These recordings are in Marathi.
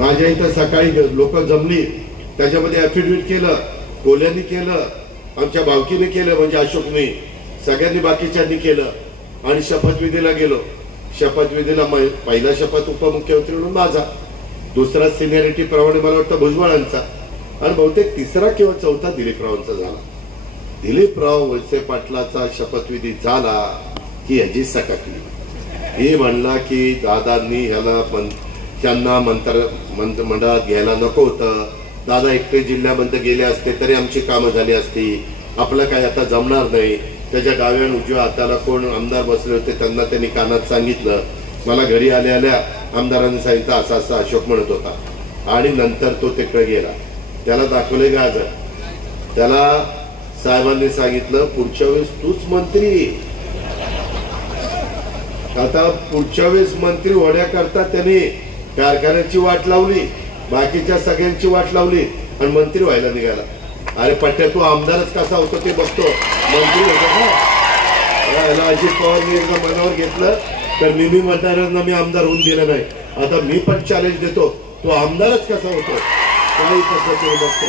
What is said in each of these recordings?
माझ्या इथं सकाळी लोक जमली, त्याच्यामध्ये ऍफिडेव्हिट केलं, कोल्यांनी केलं, आमच्या भावकीने केलं, म्हणजे अशोकने, सगळ्यांनी बाकीच्यांनी केलं आणि शपथविधीला गेलो. शपथविधीला पहिला शपथ उपमुख्यमंत्री म्हणून माझा, दुसरा सिनियरिटी प्रमाणे मला वाटतं भुजबळांचा, आणि बहुतेक तिसरा किंवा चौथा दिलीपरावांचा झाला. दिलीपराव वळसे पाटलाचा शपथविधी झाला की ह्याची सटकली. हे म्हणला की दादांनी ह्याला त्यांना मंत्रिमंडळात घ्यायला नको होतं, दादा एकटे जिल्ह्यामध्ये गेले असते तरी आमची कामं झाली असती, आपलं काय आता जमणार नाही. त्याच्या डाव्या आणि उजव्या हाताला कोण आमदार बसले होते त्यांना त्यांनी कानात सांगितलं. मला घरी आल्या आल्या आमदारांनी सांगितलं असं असं अशोक म्हणत होता, आणि नंतर तो तिकडे गेला. त्याला दाखवले गाजर, त्याला साहेबांनी सांगितलं पुढच्या वेळेस तूच मंत्री. आता पुढच्या वेळेस मंत्री होण्याकरता त्यांनी कारखान्याची वाट लावली, बाकीच्या सगळ्यांची वाट लावली आणि मंत्री व्हायला निघाला. अरे पट्ट्या, तू आमदारच कसा होतो ते बघतो, मंत्री होतो ना. याला अजित पवारने एकदा मनावर घेतलं तर मी मतदारांना मी आमदार होऊन दिलं नाही. आता मी पण चॅलेंज देतो, तो आमदारच कसा होतो काही पद्धतीने बघतो.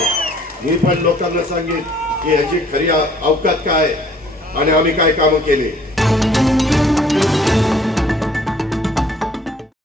मी पण लोकांना सांगेन की ह्याची खरी अवकात काय आणि आम्ही काय कामं केली.